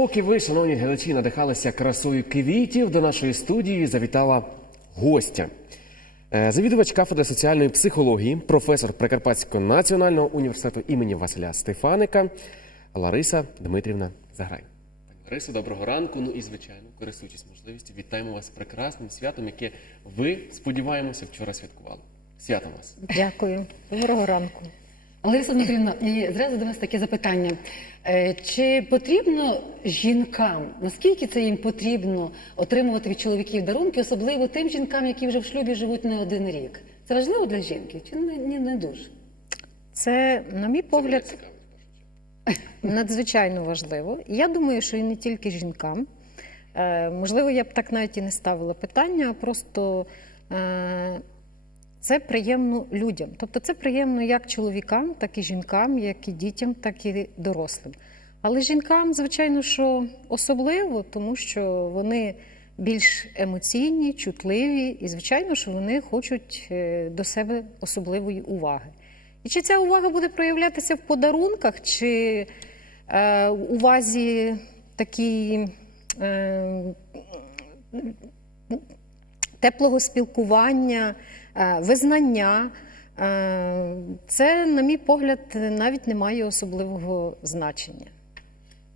Поки ви, шановні глядачі, надихалися красою квітів, до нашої студії завітала гостя. Е, Завідувач кафедри соціальної психології, професор Прикарпатського національного університету імені Василя Стефаника Лариса Дмитрівна Заграй. Лариса, доброго ранку. Ну і звичайно, користуючись можливістю, вітаємо вас з прекрасним святом, яке ви сподіваємося вчора святкували. Святом вас. Дякую. Доброго ранку. Лариса Дмитрівна, і зразу до вас таке запитання. Е, Чи потрібно жінкам, наскільки це їм потрібно отримувати від чоловіків дарунки, особливо тим жінкам, які вже в шлюбі живуть не один рік? Це важливо для жінки чи не, ні, не дуже? Це, на мій погляд, надзвичайно важливо. Я думаю, що і не тільки жінкам. Е, можливо, я б так навіть і не ставила питання, а просто е, це приємно людям. Тобто це приємно як чоловікам, так і жінкам, як і дітям, так і дорослим. Але жінкам, звичайно, що особливо, тому що вони більш емоційні, чутливі, і, звичайно, що вони хочуть е, до себе особливої уваги. І чи ця увага буде проявлятися в подарунках, чи е, увазі такій е, теплого спілкування, е, визнання. Е, Це, на мій погляд, навіть не має особливого значення.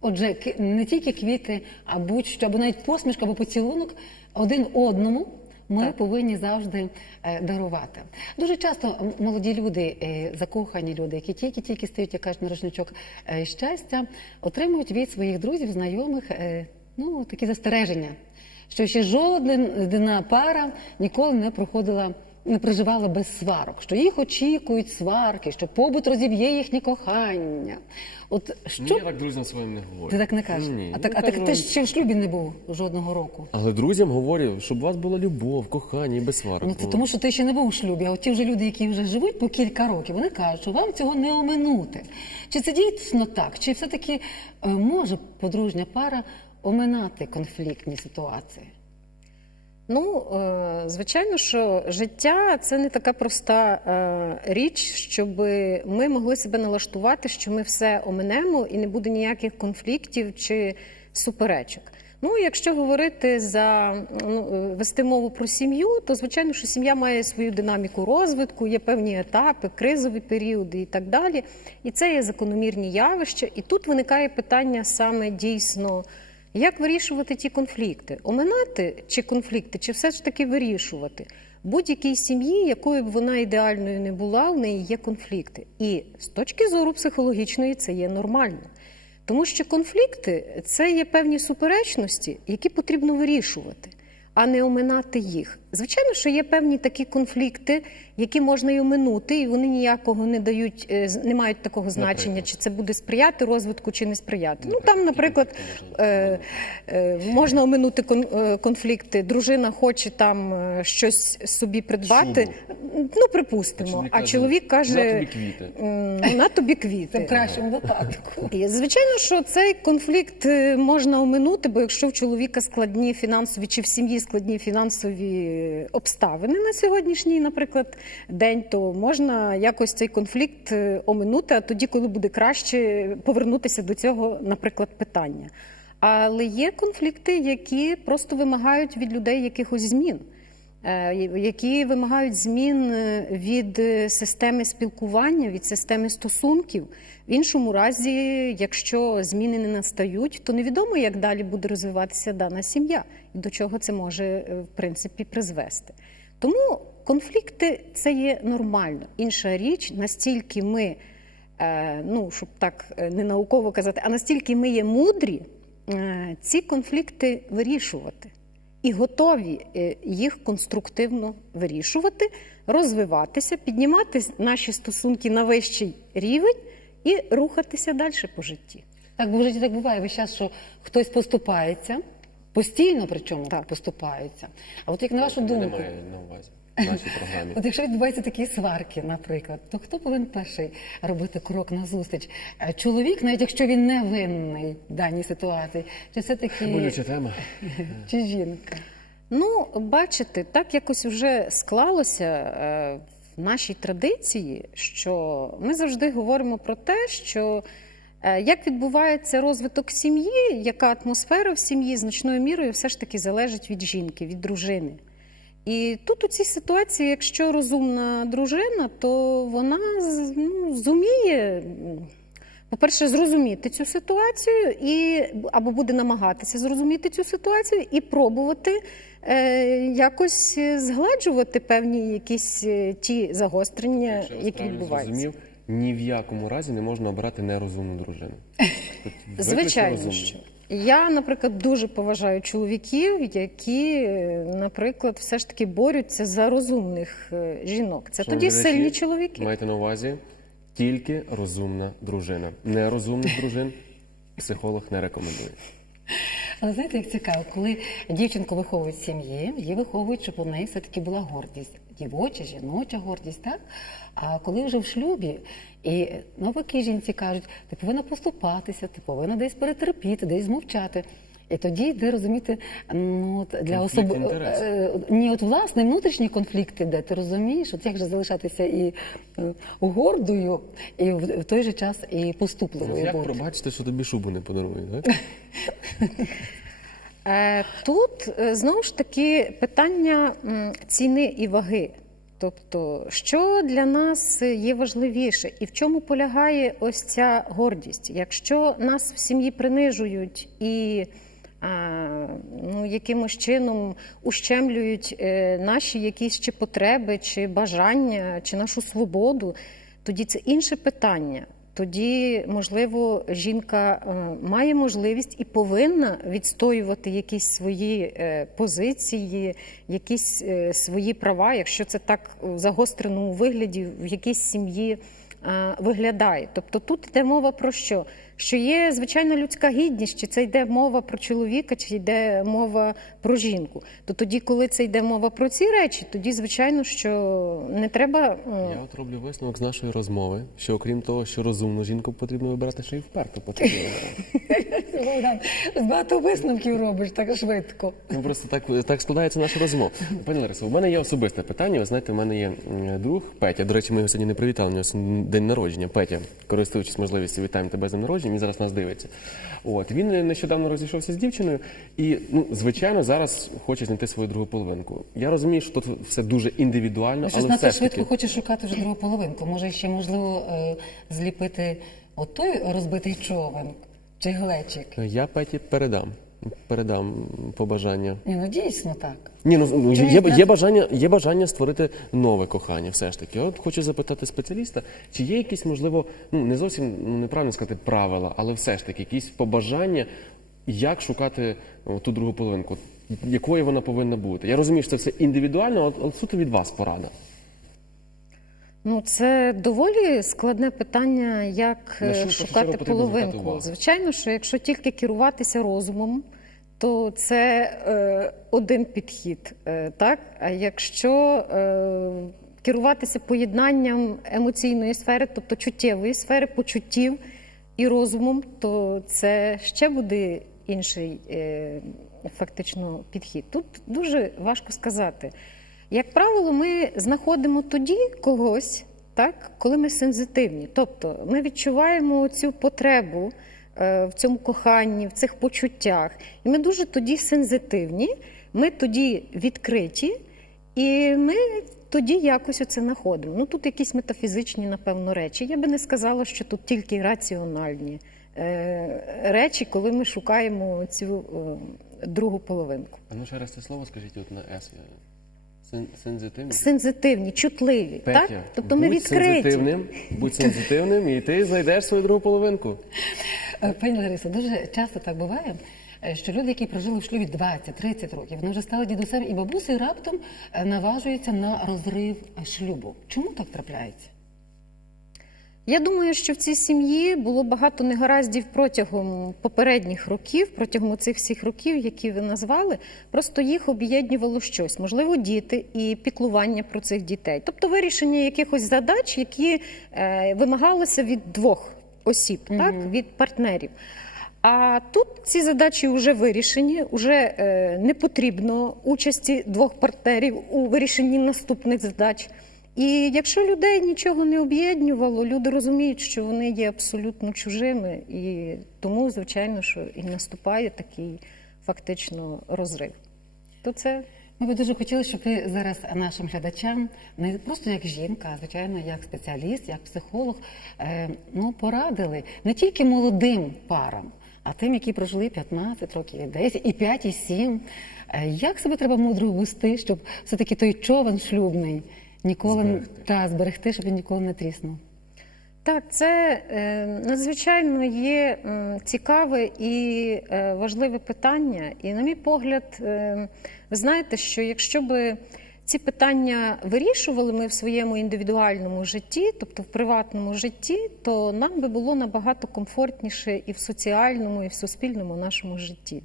Отже, не тільки квіти, а будь-що, або навіть посмішка, або поцілунок один одному. Ми Так. повинні завжди е, дарувати. Дуже часто молоді люди, закохані люди, які тільки-тільки стають, як кажуть, на рушничок щастя, отримують від своїх друзів, знайомих ну, такі застереження, що ще жодна пара ніколи не проходила. Не проживала без сварок, що їх очікують сварки, що побут розіб'є їхнє кохання. От Ні, що я так друзям своїм не говорю. ти так не кажеш? Ні, а так, я а так кажу, ти ж ще в шлюбі не був жодного року. Але друзям говорю, щоб у вас була любов, кохання і без сварок. Ну це тому, що ти ще не був у шлюбі. А от ті вже люди, які вже живуть по кілька років, вони кажуть, що вам цього не оминути. Чи це дійсно так? Чи все-таки е, може подружня пара оминати конфліктні ситуації? Ну, е, звичайно, що життя це не така проста е, річ, щоб ми могли себе налаштувати, що ми все оминемо і не буде ніяких конфліктів чи суперечок. Ну, якщо говорити за ну, е, вести мову про сім'ю, то звичайно, що сім'я має свою динаміку розвитку, є певні етапи, кризові періоди і так далі. І це є закономірні явища. І тут виникає питання саме дійсно. Як вирішувати ті конфлікти? Оминати чи конфлікти, чи все ж таки вирішувати? Будь-якій сім'ї, якою б вона ідеальною не була, в неї є конфлікти. І з точки зору психологічної це є нормально. Тому що конфлікти це є певні суперечності, які потрібно вирішувати, а не оминати їх. Звичайно, що є певні такі конфлікти, які можна й оминути, і вони ніякого не дають, е, з- не мають такого значення, Наприклад? чи це буде сприяти розвитку, чи не сприяти. Ну там, наприклад, можна е, е, можна оминути конфлікти. Дружина хоче там щось собі придбати. Ну, припустимо. А чоловік каже: на тобі квіти. На тобі квіти. Це в кращому випадку. І, звичайно, що цей конфлікт можна оминути, бо якщо в чоловіка складні фінансові чи в сім'ї складні фінансові обставини на сьогоднішній, наприклад, день, то можна якось цей конфлікт е, оминути, а тоді, коли буде краще, повернутися до цього, наприклад, питання. Але є конфлікти, які просто вимагають від людей якихось змін. Е, Які вимагають змін е, від е, системи спілкування, від системи стосунків. В іншому разі, якщо зміни не настають, то невідомо, як далі буде розвиватися дана сім'я і до чого це може в принципі призвести. Тому конфлікти це є нормально. Інша річ, настільки ми, ну щоб так не науково казати, а настільки ми є мудрі ці конфлікти вирішувати і готові е, їх конструктивно вирішувати, розвиватися, піднімати наші стосунки на вищий рівень і рухатися далі по житті. Так, бо в житті так буває весь час, що хтось поступається, постійно причому Так. поступається. А от як на вашу Мене думку, немає на увазі в нашій програмі. От якщо відбуваються такі сварки, наприклад, то хто повинен перший робити крок назустріч? Е, Чоловік, навіть якщо він не винний в даній ситуації, чи все-таки Болюча тема. чи жінка? Ну, бачите, так якось вже склалося е, в нашій традиції, що ми завжди говоримо про те, що Е, Як відбувається розвиток сім'ї, яка атмосфера в сім'ї значною мірою все ж таки залежить від жінки, від дружини. І тут у цій ситуації, якщо розумна дружина, то вона ну, зуміє, по-перше, зрозуміти цю ситуацію і або буде намагатися зрозуміти цю ситуацію і пробувати е, якось згладжувати певні якісь е, ті загострення, Якщо я які відбуваються. зрозумів, ні в якому разі не можна обирати нерозумну дружину. Звичайно, що я, наприклад, дуже поважаю чоловіків, які, наприклад, все ж таки борються за розумних е, жінок. Це Шановні тоді глядачі, сильні чоловіки. Майте на увазі тільки розумна дружина. Нерозумних дружин психолог не рекомендує. Але знаєте, як цікаво, коли дівчинку виховують в сім'ї, її виховують, щоб у неї все-таки була гордість. Дівоча, жіноча гордість, так? А коли вже в шлюбі, і навпаки жінці кажуть, ти повинна поступатися, ти повинна десь перетерпіти, десь змовчати. І тоді йде розуміти, ну от для Конфлікт особ... інтересів. е, ні, от власне внутрішні конфлікти, де ти розумієш, от як же залишатися і е, гордою, і в, той же час і поступливою. Як пробачити, що тобі шубу не подарують, так? Е, Тут е, знову ж таки питання ціни і ваги. Тобто, що для нас є важливіше, і в чому полягає ось ця гордість? Якщо нас в сім'ї принижують і ну, якимось чином ущемлюють е, наші якісь чи потреби, чи бажання, чи нашу свободу, тоді це інше питання. Тоді, можливо, жінка е, має можливість і повинна відстоювати якісь свої е, позиції, якісь е, свої права, якщо це так в загостреному вигляді в якійсь сім'ї виглядає. Тобто тут йде мова про що? Що є звичайна людська гідність, чи це йде мова про чоловіка, чи йде мова про жінку. То тоді, коли це йде мова про ці речі, тоді звичайно, що не треба. Я от роблю висновок з нашої розмови, що окрім того, що розумну жінку потрібно вибирати, ще й вперто потрібно вибирати. Багато висновків робиш так швидко. Ну просто так, так складається наша розмова. Пані Ларисо, у мене є особисте питання. Ви знаєте, у мене є друг Петя. До речі, ми його сьогодні не привітали. У нього день народження. Петя, користуючись можливістю, вітаємо тебе з днем народження. Він зараз нас дивиться. От він нещодавно розійшовся з дівчиною, і ну звичайно зараз хоче знайти свою другу половинку. Я розумію, що тут все дуже індивідуально, Щось але все ж швидко таки. хочеш шукати вже другу половинку. Може, ще можливо е, зліпити отой розбитий човен чи глечик. Я Петі передам. Передам побажання. Ні, ну дійсно так. Ні, ну, ну є, є, бажання, є бажання створити нове кохання, все ж таки. От хочу запитати спеціаліста, чи є якісь, можливо, ну не зовсім ну, неправильно сказати правила, але все ж таки якісь побажання, як шукати о, ту другу половинку, якою вона повинна бути. Я розумію, що це все індивідуально, от суто від вас порада. Ну, це доволі складне питання, як е, шукати половинку. Звичайно, що якщо тільки керуватися розумом, то це е, один підхід. Е, так? А якщо е, керуватися поєднанням емоційної сфери, тобто чуттєвої сфери, почуттів і розумом, то це ще буде інший е, фактично підхід. Тут дуже важко сказати. Як правило, ми знаходимо тоді когось, так, коли ми сензитивні. Тобто ми відчуваємо цю потребу в цьому коханні, в цих почуттях. І ми дуже тоді сензитивні, ми тоді відкриті, і ми тоді якось оце знаходимо. Ну тут якісь метафізичні, напевно, речі. Я би не сказала, що тут тільки раціональні е, речі, коли ми шукаємо цю е, другу половинку. А ну ще раз це слово скажіть от на С. Сен, сензитивний. Сензитивні, чутливі, Петя, так? Тобто ми будь відкриті. сензитивним, будь сензитивним, і ти знайдеш свою другу половинку. Е, Пані Ларисо, дуже часто так буває, е, що люди, які прожили в шлюбі 20-30 років, вони вже стали дідусем і бабусею, раптом е, наважуються на розрив е, шлюбу. Чому так трапляється? Я думаю, що в цій сім'ї було багато негараздів протягом попередніх років, протягом цих всіх років, які ви назвали. Просто їх об'єднувало щось, можливо, діти і піклування про цих дітей, тобто вирішення якихось задач, які е, вимагалися від двох осіб, так від партнерів. А тут ці задачі вже вирішені, вже е, не потрібно участі двох партнерів у вирішенні наступних задач. І якщо людей нічого не об'єднувало, люди розуміють, що вони є абсолютно чужими, і тому, звичайно, що і наступає такий фактично розрив. То це Ми би дуже хотіли, щоб ви зараз нашим глядачам не просто як жінка, а звичайно, як спеціаліст, як психолог, е, ну порадили не тільки молодим парам, а тим, які прожили 15 років, і 10, і 5, і 7. Е, Як себе треба мудро вести, щоб все-таки той човен шлюбний ніколи не- Зберегти. та, зберегти, щоб він ніколи не тріснув? Так, це е, надзвичайно є цікаве і е, важливе питання. І, на мій погляд, е, ви знаєте, що якщо би ці питання вирішували ми в своєму індивідуальному житті, тобто в приватному житті, то нам би було набагато комфортніше і в соціальному, і в суспільному нашому житті.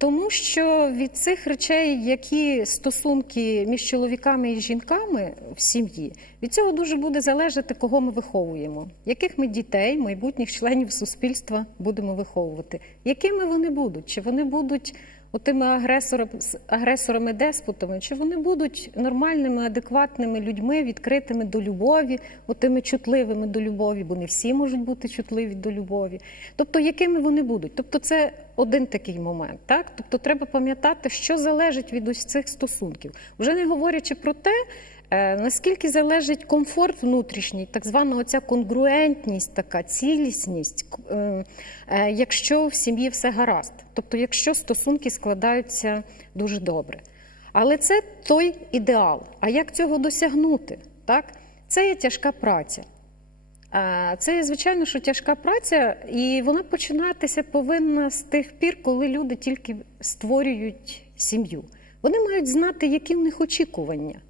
Тому що від цих речей, які стосунки між чоловіками і жінками в сім'ї, від цього дуже буде залежати, кого ми виховуємо, яких ми дітей, майбутніх членів суспільства будемо виховувати, якими вони будуть, чи вони будуть отими агресорами, агресорами деспотами, чи вони будуть нормальними, адекватними людьми, відкритими до любові, отими чутливими до любові, бо не всі можуть бути чутливі до любові. Тобто, якими вони будуть? Тобто, це один такий момент. Так? Тобто, треба пам'ятати, що залежить від ось цих стосунків, вже не говорячи про те. Е, Наскільки залежить комфорт внутрішній, так звана оця конгруентність, така цілісність, е, е, якщо в сім'ї все гаразд, тобто якщо стосунки складаються дуже добре. Але це той ідеал. А як цього досягнути? Так? Це є тяжка праця. Це є, звичайно, що тяжка праця, і вона починатися повинна з тих пір, коли люди тільки створюють сім'ю. Вони мають знати, які в них очікування.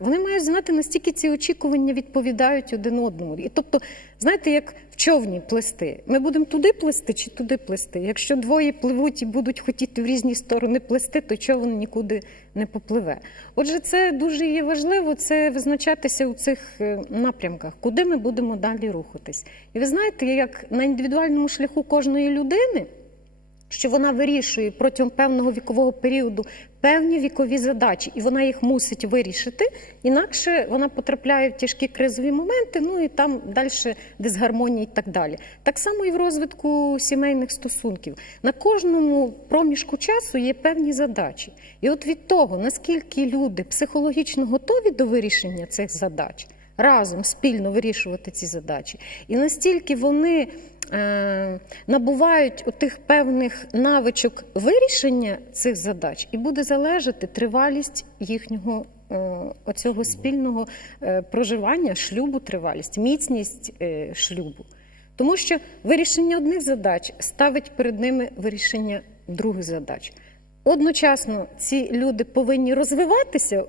Вони мають знати, настільки ці очікування відповідають один одному. І тобто, знаєте, як в човні плести. Ми будемо туди плести чи туди плести. Якщо двоє пливуть і будуть хотіти в різні сторони плести, то човен нікуди не попливе. Отже, це дуже є важливо це визначатися у цих е, напрямках, куди ми будемо далі рухатись. І ви знаєте, як на індивідуальному шляху кожної людини що вона вирішує протягом певного вікового періоду певні вікові задачі, і вона їх мусить вирішити. Інакше вона потрапляє в тяжкі кризові моменти, ну і там далі дисгармонії і так далі. Так само і в розвитку сімейних стосунків. На кожному проміжку часу є певні задачі. І от від того, наскільки люди психологічно готові до вирішення цих задач, разом спільно вирішувати ці задачі, і настільки вони е, набувають тих певних навичок вирішення цих задач, і буде залежати тривалість їхнього е, оцього спільного е, проживання, шлюбу, тривалість, міцність шлюбу. Тому що вирішення одних задач ставить перед ними вирішення других задач. Одночасно ці люди повинні розвиватися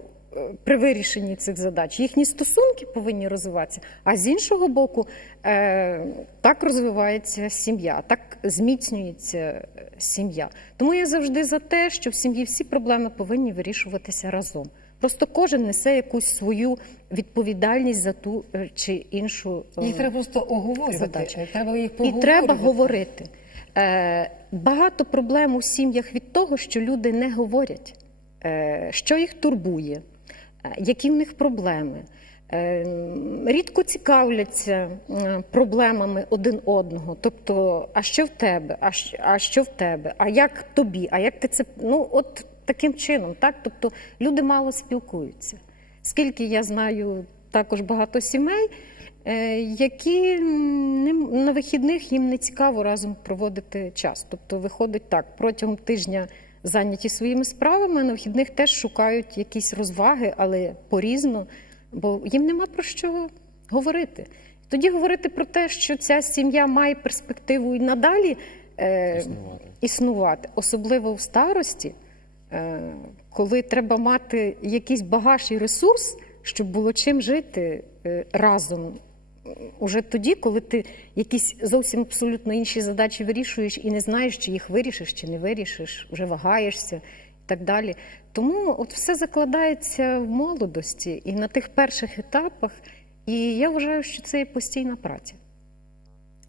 при вирішенні цих задач. Їхні стосунки повинні розвиватися. А з іншого боку, е, так розвивається сім'я, так зміцнюється е, сім'я. Тому я завжди за те, що в сім'ї всі проблеми повинні вирішуватися разом. Просто кожен несе якусь свою відповідальність за ту е, чи іншу е, Їх треба просто оговорювати. задача. Треба їх і треба говорити. Е, багато проблем у сім'ях від того, що люди не говорять, е, що їх турбує, е, які в них проблеми. Е, рідко цікавляться е, проблемами один одного. Тобто, а що в тебе? А що, в тебе? А як тобі? А як ти це? Ну, от таким чином, так? Тобто люди мало спілкуються. Скільки я знаю також багато сімей, е, які на вихідних їм не цікаво разом проводити час. Тобто виходить так, протягом тижня зайняті своїми справами, на вихідних теж шукають якісь розваги, але порізно, бо їм нема про що говорити. Тоді говорити про те, що ця сім'я має перспективу і надалі е, Існувати. існувати, особливо в старості, е, коли треба мати якийсь багаж і ресурс, щоб було чим жити е, разом. Уже тоді, коли ти якісь зовсім абсолютно інші задачі вирішуєш і не знаєш, чи їх вирішиш, чи не вирішиш, вже вагаєшся і так далі. Тому от все закладається в молодості і на тих перших етапах. І я вважаю, що це є постійна праця.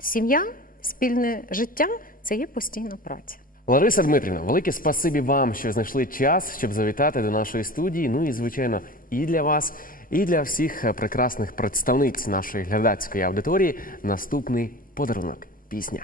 Сім'я, спільне життя це є постійна праця. Лариса Дмитрівна, велике спасибі вам, що знайшли час, щоб завітати до нашої студії. Ну і звичайно, і для вас, і для всіх е, прекрасних представниць нашої глядацької аудиторії. Наступний подарунок пісня.